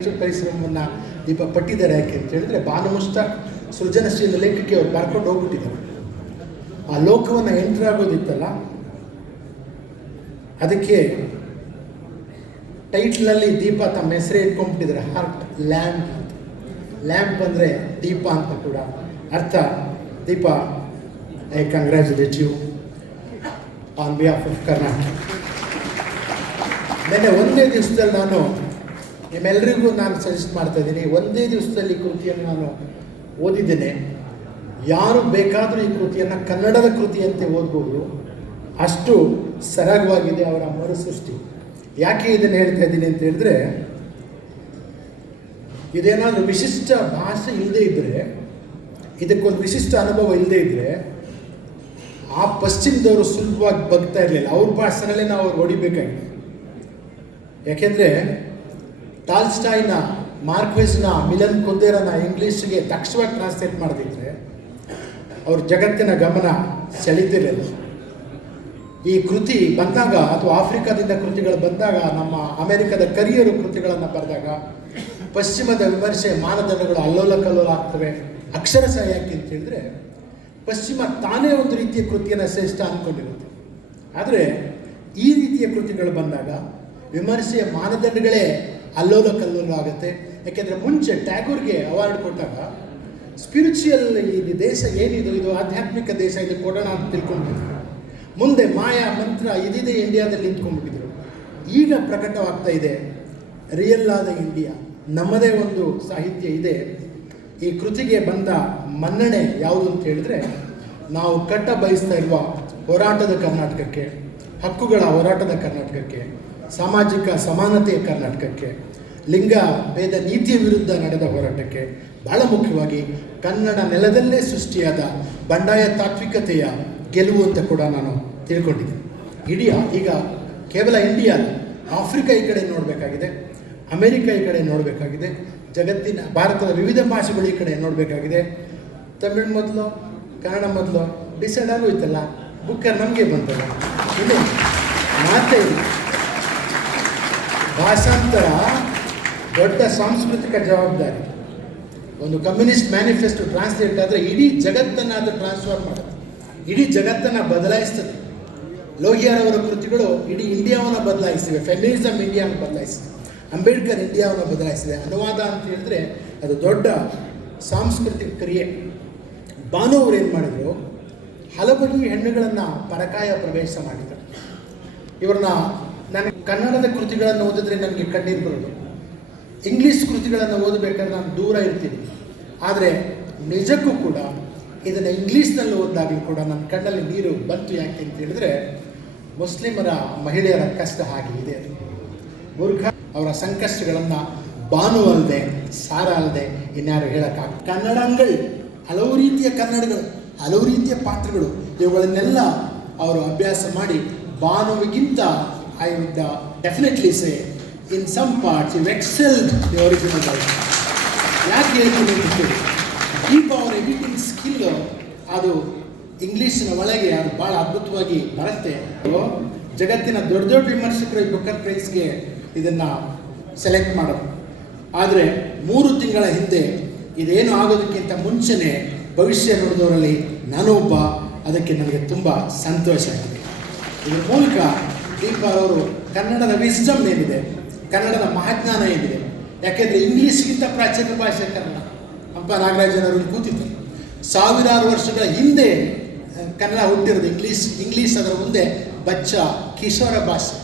ಪರಿಶ್ರಮವನ್ನು ದೀಪ ಪಟ್ಟಿದ್ದಾರೆ ಯಾಕೆ ಅಂತ ಹೇಳಿದ್ರೆ ಬಾನು ಸೃಜನಶೀಲ ಲೇಖಕ್ಕೆ ಅವ್ರು ಬರ್ಕೊಂಡು ಹೋಗ್ಬಿಟ್ಟಿದ್ದಾರೆ. ಆ ಲೋಕವನ್ನು ಎಂಟ್ರ್ ಆಗೋದಿತ್ತಲ್ಲ, ಅದಕ್ಕೆ ಟೈಟ್ಲಲ್ಲಿ ದೀಪ ತಮ್ಮ ಹೆಸರೇ ಇಟ್ಕೊಂಡ್ಬಿಟ್ಟಿದ್ದಾರೆ, ಹಾರ್ಟ್ ಲ್ಯಾಂಪ್ ಲ್ಯಾಂಪ್ ಅಂದರೆ ದೀಪ ಅಂತ ಕೂಡ ಅರ್ಥ. Deepa, I congratulate you on behalf of Karnataka. ನೆನ್ನೆ ಒಂದೇ ದಿವಸದಲ್ಲಿ ನಾನು ನಿಮ್ಮೆಲ್ಲರಿಗೂ ನಾನು ಸಜೆಸ್ಟ್ ಮಾಡ್ತಾ ಇದ್ದೀನಿ. ಒಂದೇ ದಿವಸದಲ್ಲಿ ಕೃತಿಯನ್ನು ನಾನು ಓದಿದ್ದೇನೆ. ಯಾರು ಬೇಕಾದರೂ ಈ ಕೃತಿಯನ್ನು ಕನ್ನಡದ ಕೃತಿಯಂತೆ ಓದ್ಬೋದು. ಅಷ್ಟು ಸರಾಗವಾಗಿದೆ ಅವರ ಮರುಸೃಷ್ಟಿ. ಯಾಕೆ ಇದನ್ನು ಹೇಳ್ತಾ ಇದ್ದೀನಿ ಅಂತ ಹೇಳಿದ್ರೆ, ಇದೇನಾದರೂ ವಿಶಿಷ್ಟ ಭಾಷೆ ಇಲ್ಲದೇ ಇದ್ದರೆ ಇದಕ್ಕೊಂದು ವಿಶಿಷ್ಟ ಅನುಭವ ಇಲ್ಲದೇ ಇದ್ದರೆ ಆ ಪಶ್ಚಿಮದವರು ಸುಲಭವಾಗಿ ಬಗ್ತಾ ಇರಲಿಲ್ಲ. ಅವ್ರ ಭಾಷೆನಲ್ಲೇ ನಾವು ಅವ್ರು ಹೊಡಿಬೇಕಾಗಿತ್ತು. ಯಾಕೆಂದರೆ ಟಾಲ್ಸ್ಟಾಯ್ನ, ಮಾರ್ಕ್ವೆಸ್ನ, ಮಿಲನ್ ಕುಂದೇರನ ಇಂಗ್ಲೀಷ್ಗೆ ದಕ್ಷವಾಗಿ ಟ್ರಾನ್ಸ್ಲೇಟ್ ಮಾಡದಿದ್ರೆ ಅವ್ರ ಜಗತ್ತಿನ ಗಮನ ಸೆಳೀತಿರಲಿಲ್ಲ. ಈ ಕೃತಿ ಬಂದಾಗ ಅಥವಾ ಆಫ್ರಿಕಾದಿಂದ ಕೃತಿಗಳು ಬಂದಾಗ, ನಮ್ಮ ಅಮೆರಿಕದ ಕರಿಯರು ಕೃತಿಗಳನ್ನು ಬರೆದಾಗ, ಪಶ್ಚಿಮದ ವಿಮರ್ಶೆ ಮಾನದಂಡಗಳು ಅಲ್ಲೋಲ ಕಲ್ಲೋಲ ಆಗ್ತವೆ ಅಕ್ಷರಶಃ ಯಾಕೆ ಅಂತ ಹೇಳಿದ್ರೆ, ಪಶ್ಚಿಮ ತಾನೇ ಒಂದು ರೀತಿಯ ಕೃತಿಯನ್ನು ಶ್ರೇಷ್ಠ ಅಂದ್ಕೊಂಡಿರುತ್ತೆ ಆದರೆ ಈ ರೀತಿಯ ಕೃತಿಗಳು ಬಂದಾಗ, ವಿಮರ್ಶೆಯ ಮಾನದಂಡಗಳೇ ಅಲ್ಲೋಲ ಕಲ್ಲೋಲ ಆಗುತ್ತೆ. ಯಾಕೆಂದರೆ ಮುಂಚೆ ಟ್ಯಾಗೂರ್ಗೆ ಅವಾರ್ಡ್ ಕೊಟ್ಟಾಗ ಸ್ಪಿರಿಚುವಲ್ ಈ ದೇಶ ಏನಿದು, ಇದು ಆಧ್ಯಾತ್ಮಿಕ ದೇಶ ಇದು ಕೊಡೋಣ ಅಂತ ತಿಳ್ಕೊಂಡಿದ್ರು ಮುಂದೆ ಮಾಯಾ ಮಂತ್ರ ಇದಿದೆ ಇಂಡಿಯಾದಲ್ಲಿ ನಿಂತ್ಕೊಂಡ್ಬಿಟ್ಟಿದ್ರು. ಈಗ ಪ್ರಕಟವಾಗ್ತಾ ಇದೆ ರಿಯಲ್ ಆದ ಇಂಡಿಯಾ ನಮ್ಮದೇ ಒಂದು ಸಾಹಿತ್ಯ ಇದೆ. ಈ ಕೃತಿಗೆ ಬಂದ ಮನ್ನಣೆ ಯಾವುದು ಅಂತ ಹೇಳಿದ್ರೆ, ನಾವು ಕಟ್ಟ ಬಯಸ್ತಾ ಇರುವ ಹೋರಾಟದ ಕರ್ನಾಟಕಕ್ಕೆ, ಹಕ್ಕುಗಳ ಹೋರಾಟದ ಕರ್ನಾಟಕಕ್ಕೆ ಸಾಮಾಜಿಕ ಸಮಾನತೆಯ ಕರ್ನಾಟಕಕ್ಕೆ, ಲಿಂಗ ಭೇದ ನೀತಿಯ ವಿರುದ್ಧ ನಡೆದ ಹೋರಾಟಕ್ಕೆ ಬಹಳ ಮುಖ್ಯವಾಗಿ ಕನ್ನಡ ನೆಲದಲ್ಲೇ ಸೃಷ್ಟಿಯಾದ ಬಂಡಾಯ ತಾತ್ವಿಕತೆಯ ಗೆಲುವು ಅಂತ ಕೂಡ ನಾನು ತಿಳ್ಕೊಂಡಿದ್ದೆ ಇಡೀ ಈಗ ಕೇವಲ ಇಂಡಿಯಾ ಆಫ್ರಿಕಾ ಈ ಕಡೆ ನೋಡಬೇಕಾಗಿದೆ ಅಮೆರಿಕ ಈ ಕಡೆ ನೋಡಬೇಕಾಗಿದೆ, ಜಗತ್ತಿನ, ಭಾರತದ ವಿವಿಧ ಭಾಷೆಗಳು ಈ ಕಡೆ ನೋಡಬೇಕಾಗಿದೆ. ತಮಿಳು ಮೊದಲು, ಕನ್ನಡ ಮೊದಲು, ಡಿಸೈಡ್ ಆಗೋಯ್ತಲ್ಲ ಬುಕ್ಕರ್ ನಮಗೆ ಬಂತಲ್ಲ. ಇದೆ ಮಾತೇ ಭಾಷಾಂತರ ದೊಡ್ಡ ಸಾಂಸ್ಕೃತಿಕ ಜವಾಬ್ದಾರಿ. ಒಂದು ಕಮ್ಯುನಿಸ್ಟ್ ಮ್ಯಾನಿಫೆಸ್ಟೋ ಟ್ರಾನ್ಸ್ಲೇಟ್ ಆದರೆ ಇಡೀ ಜಗತ್ತನ್ನು ಅದು ಟ್ರಾನ್ಸ್ಫಾರ್ಮ್ ಮಾಡುತ್ತೆ. ಇಡೀ ಜಗತ್ತನ್ನು ಬದಲಾಯಿಸ್ತದೆ. ಲೋಹಿಯಾರವರ ಕೃತಿಗಳು ಇಡೀ ಇಂಡಿಯಾವನ್ನು ಬದಲಾಯಿಸಿವೆ ಫೆಮಿನಿಸಮ್ ಇಂಡಿಯಾವನ್ನು ಬದಲಾಯಿಸಿದೆ, ಅಂಬೇಡ್ಕರ್ ಇಂಡಿಯಾವನ್ನು ಬದಲಾಯಿಸಿದೆ, ಅನುವಾದ ಅಂತ ಹೇಳಿದ್ರೆ ಅದು ದೊಡ್ಡ ಸಾಂಸ್ಕೃತಿಕ ಕ್ರಿಯೆ. ಅವರು ಏನು ಮಾಡಿದರು? ಹಲವು ಹೆಣ್ಣುಗಳನ್ನು ಪರಕಾಯ ಪ್ರವೇಶ ಮಾಡಿದರು. ಇವ್ರನ್ನ ನನಗೆ ಕನ್ನಡದ ಕೃತಿಗಳನ್ನು ಓದಿದ್ರೆ ನನಗೆ ಕಣ್ಣೀರು ಬರೋದು. ಇಂಗ್ಲೀಷ್ ಕೃತಿಗಳನ್ನು ಓದಬೇಕಾದ್ರೆ ನಾನು ದೂರ ಇರ್ತೀನಿ. ಆದರೆ ನಿಜಕ್ಕೂ ಕೂಡ ಇದನ್ನು ಇಂಗ್ಲೀಷ್ನಲ್ಲಿ ಓದಿದಾಗಲೂ ಕೂಡ ನನ್ನ ಕಣ್ಣಲ್ಲಿ ನೀರು ಬಂತು ಯಾಕೆ ಅಂತ ಹೇಳಿದ್ರೆ ಮುಸ್ಲಿಮರ ಮಹಿಳೆಯರ ಕಷ್ಟ ಹಾಗೆ ಇದೆ ಬುರ್ಖ ಅವರ ಸಂಕಷ್ಟಗಳನ್ನು ಬಾನು ಅಲ್ಲದೆ, ಸಾರ ಅಲ್ಲದೆ ಇನ್ಯಾರು ಹೇಳೋಕ್ಕಾಗ ಕನ್ನಡಂಗಳು ಹಲವು ರೀತಿಯ ಕನ್ನಡಗಳು, ಹಲವು ರೀತಿಯ ಪಾತ್ರಗಳು, ಇವುಗಳನ್ನೆಲ್ಲ ಅವರು ಅಭ್ಯಾಸ ಮಾಡಿ ಬಾನುವಿಗಿಂತ I would definitely say in some parts you excelled the original ಯಾಕೆ ಹೇಳ್ತೀನಿ ಅಂತ ಹೇಳಿ ದೀಪ ಎಡಿಟಿಂಗ್ ಸ್ಕಿಲ್ ಅದು ಇಂಗ್ಲೀಷಿನ ಒಳಗೆ ಅದು ಭಾಳ ಅದ್ಭುತವಾಗಿ ಬರುತ್ತೆ. ಜಗತ್ತಿನ ದೊಡ್ಡ ದೊಡ್ಡ ವಿಮರ್ಶಕರು ಈ ಬುಕ್ಕರ್ ಪ್ರೈಸ್ಗೆ ಇದನ್ನು ಸೆಲೆಕ್ಟ್ ಮಾಡೋದು ಆದರೆ ಮೂರು ತಿಂಗಳ ಹಿಂದೆ ಇದೇನು ಆಗೋದಕ್ಕಿಂತ ಮುಂಚೆನೇ ಭವಿಷ್ಯ ನೋಡಿದವರಲ್ಲಿ ನಾನು ಒಬ್ಬ ಅದಕ್ಕೆ ನನಗೆ ತುಂಬ ಸಂತೋಷ ಆಗಿದೆ. ಇದರ ಮೂಲಕ ದೀಪ ಅವರು, ಕನ್ನಡದ ವಿಸ್ಡಮ್ ಏನಿದೆ? ಕನ್ನಡದ ಮಹಾಜ್ಞಾನ ಏನಿದೆ? ಯಾಕೆಂದರೆ ಇಂಗ್ಲೀಷ್ಗಿಂತ ಪ್ರಾಚೀನ ಭಾಷೆ ಕನ್ನಡ. ಹಂಪ ನಾಗರಾಜನವರು ಕೂತಿದ್ದರು. ಸಾವಿರಾರು ವರ್ಷಗಳ ಹಿಂದೆ ಕನ್ನಡ ಹುಟ್ಟಿರೋದು ಇಂಗ್ಲೀಷ್ ಇಂಗ್ಲೀಷ್ ಅದರ ಮುಂದೆ ಬಚ್ಚ ಕಿಶೋರ ಭಾಷೆ.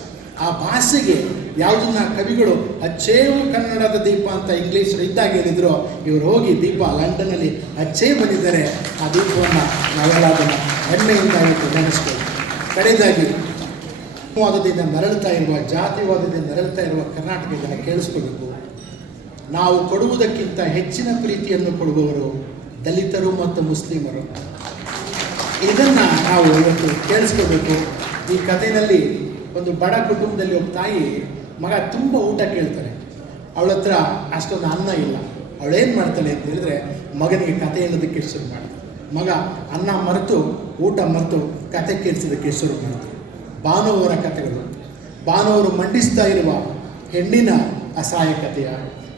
ಆ ಭಾಷೆಗೆ ಯಾವುದನ್ನ ಕವಿಗಳು ಅಚ್ಚೇವು ಕನ್ನಡದ ದೀಪ ಅಂತ ಇಂಗ್ಲೀಷರು ಇದ್ದಾಗ ಹೇಳಿದ್ರು, ಇವರು ಹೋಗಿ ದೀಪ ಲಂಡನ್ನಲ್ಲಿ ಅಚ್ಚೇ ಬಂದಿದ್ದಾರೆ. ಆ ದೀಪವನ್ನು ನಾವೆಲ್ಲ ಅದನ್ನು ಹೆಮ್ಮೆಯಿಂದ ನೆನೆಸ್ಬೋದು ಕಡೆಯದಾಗಿ ವಾದದಿಂದ ನರಳುತ್ತಾ ಇರುವ, ಜಾತಿವಾದದಿಂದ ನರಳುತ್ತಾ ಇರುವ ಕರ್ನಾಟಕ ಜನ ಕೇಳಿಸ್ಕೊಬೇಕು ನಾವು ಕೊಡುವುದಕ್ಕಿಂತ ಹೆಚ್ಚಿನ ಪ್ರೀತಿಯನ್ನು ಕೊಡುವವರು ದಲಿತರು ಮತ್ತು ಮುಸ್ಲಿಮರು. ಇದನ್ನು ನಾವು ಇವತ್ತು ಕೇಳಿಸ್ಕೋಬೇಕು ಈ ಕಥೆಯಲ್ಲಿ ಒಂದು ಬಡ ಕುಟುಂಬದಲ್ಲಿ ಒಬ್ಬ ತಾಯಿ ಮಗ ತುಂಬ ಊಟ ಕೇಳ್ತಾರೆ ಅವಳ ಹತ್ರ ಅಷ್ಟೊಂದು ಅನ್ನ ಇಲ್ಲ. ಅವಳೇನು ಮಾಡ್ತಾಳೆ ಅಂತ ಹೇಳಿದ್ರೆ ಮಗನಿಗೆ ಕತೆ ಹೇಳೋದಕ್ಕೆ ಶುರು ಮಾಡ್ತಾಳೆ. ಮಗ ಅನ್ನ ಮರೆತು, ಊಟ ಮರೆತು ಕತೆ ಕೇಳಿಸೋದಕ್ಕೆ ಶುರು ಮಾಡ್ತಾನೆ ಭಾನುವರ ಕಥೆಗಳು. ಭಾನುವರು ಮಂಡಿಸ್ತಾ ಇರುವ ಹೆಣ್ಣಿನ ಅಸಹಾಯಕತೆಯ,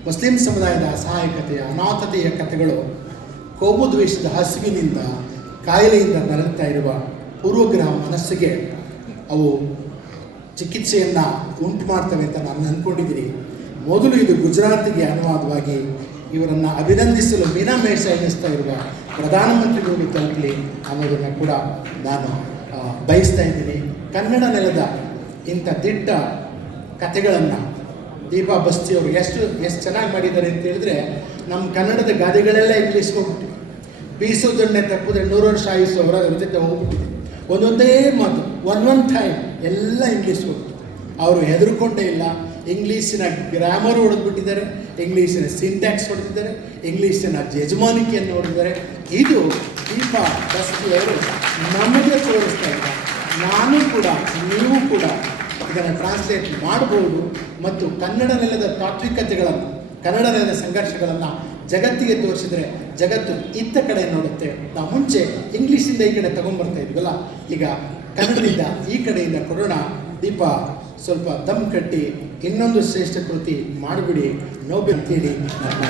ಮುಸ್ಲಿಂ ಸಮುದಾಯದ ಅಸಹಾಯಕತೆಯ ಅನಾಥತೆಯ ಕಥೆಗಳು ಕೋಮುದ್ವೇಷದ ಹಸಿವಿನಿಂದ ಕಾಯಿಲೆಯಿಂದ ನರಳುತ್ತಾ ಇರುವ ಪೂರ್ವಗ್ರಹ ಮನಸ್ಸಿಗೆ ಅವು ಚಿಕಿತ್ಸೆಯನ್ನು ಉಂಟು ಮಾಡ್ತವೆ ಅಂತ ನಾನು ಅಂದ್ಕೊಂಡಿದ್ದೀನಿ ಮೊದಲು ಇದು ಗುಜರಾತಿಗೆ ಅನುವಾದವಾಗಿ ಇವರನ್ನು ಅಭಿನಂದಿಸಲು ಮೀನಾ ಮೇಷ ಎನಿಸ್ತಾ ಇರುವ ಪ್ರಧಾನಮಂತ್ರಿಗಳಿಗೆ ತಲುಪಲಿ ಅನ್ನೋದನ್ನು ಕೂಡ ನಾನು ಬಯಸ್ತಾ ಇದ್ದೀನಿ. ಕನ್ನಡ ನೆಲದ ಇಂಥ ದಿಟ್ಟ ಕಥೆಗಳನ್ನು ದೀಪಾ ಬಸ್ತಿ ಅವರು ಎಷ್ಟು ಎಷ್ಟು ಚೆನ್ನಾಗಿ ಮಾಡಿದ್ದಾರೆ ಅಂತ ಹೇಳಿದ್ರೆ ನಮ್ಮ ಕನ್ನಡದ ಗಾದೆಗಳೆಲ್ಲ ಇಂಗ್ಲೀಷ್ ಹೋಗ್ಬಿಟ್ಟಿವೆ ಬೀಸೋದನ್ನೇ ತಪ್ಪಿದ್ರೆ ನೂರು ವರ್ಷ ಆಯಿಸು ಅವರ ಜೊತೆ ಹೋಗ್ಬಿಟ್ಟಿದೆ. ಒಂದೊಂದೇ ಮಾತು ಒನ್ ಒನ್ ಟೈಮ್ ಎಲ್ಲ ಇಂಗ್ಲೀಷ್ ಹೋಗ್ಬಿಟ್ಟು ಅವರು ಹೆದರ್ಕೊಂಡೇ ಇಲ್ಲ. ಇಂಗ್ಲೀಷಿನ ಗ್ರಾಮರ್ ಹೊಡೆದ್ಬಿಟ್ಟಿದ್ದಾರೆ. ಇಂಗ್ಲೀಷಿನ ಸಿಂಟ್ಯಾಕ್ಸ್ ಹೊಡೆದಿದ್ದಾರೆ. ಇಂಗ್ಲೀಷಿನ ಯಜಮಾನಿಕೆಯನ್ನು ಹೊಡೆದಿದ್ದಾರೆ. ಇದು ದೀಪಾ ಬಸ್ತಿಯವರು ನಮಗೆ ತೋರಿಸ್ತಾ ಇದ್ದಾರೆ. ನಾನು ಕೂಡ, ನೀವು ಕೂಡ ಇದನ್ನು ಟ್ರಾನ್ಸ್ಲೇಟ್ ಮಾಡಬಹುದು ಮತ್ತು ಕನ್ನಡ ನೆಲದ ತಾತ್ವಿಕತೆಗಳನ್ನು, ಕನ್ನಡ ನೆಲದ ಸಂಘರ್ಷಗಳನ್ನು ಜಗತ್ತಿಗೆ ತೋರಿಸಿದರೆ ಜಗತ್ತು ಇತ್ತ ಕಡೆ ನೋಡುತ್ತೆ. ನಾವು ಮುಂಚೆ ಇಂಗ್ಲೀಷಿಂದ ಈ ಕಡೆ ತಗೊಂಡ್ಬರ್ತಾ ಇದ್ವಲ್ಲ, ಈಗ ಕನ್ನಡದಿಂದ ಈ ಕಡೆಯಿಂದ ಕೊಡೋಣ. ದೀಪ, ಸ್ವಲ್ಪ ದಮ್ ಕಟ್ಟಿ, ಇನ್ನೊಂದು ಶ್ರೇಷ್ಠ ಕೃತಿ ಮಾಡಿಬಿಡಿ. ನೋಬಿ ಅಂತೇಳಿ ನನ್ನ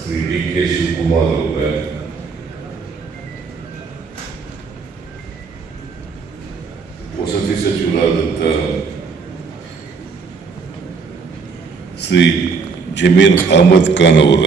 ಶ್ರೀ ಡಿ ಕೆ ಶಿವಕುಮಾರ್ ವಸತಿ ಸಚಿವರಾದಂಥ ಶ್ರೀ ಜಮೀರ್ ಅಹಮದ್ ಖಾನ್ ಅವರ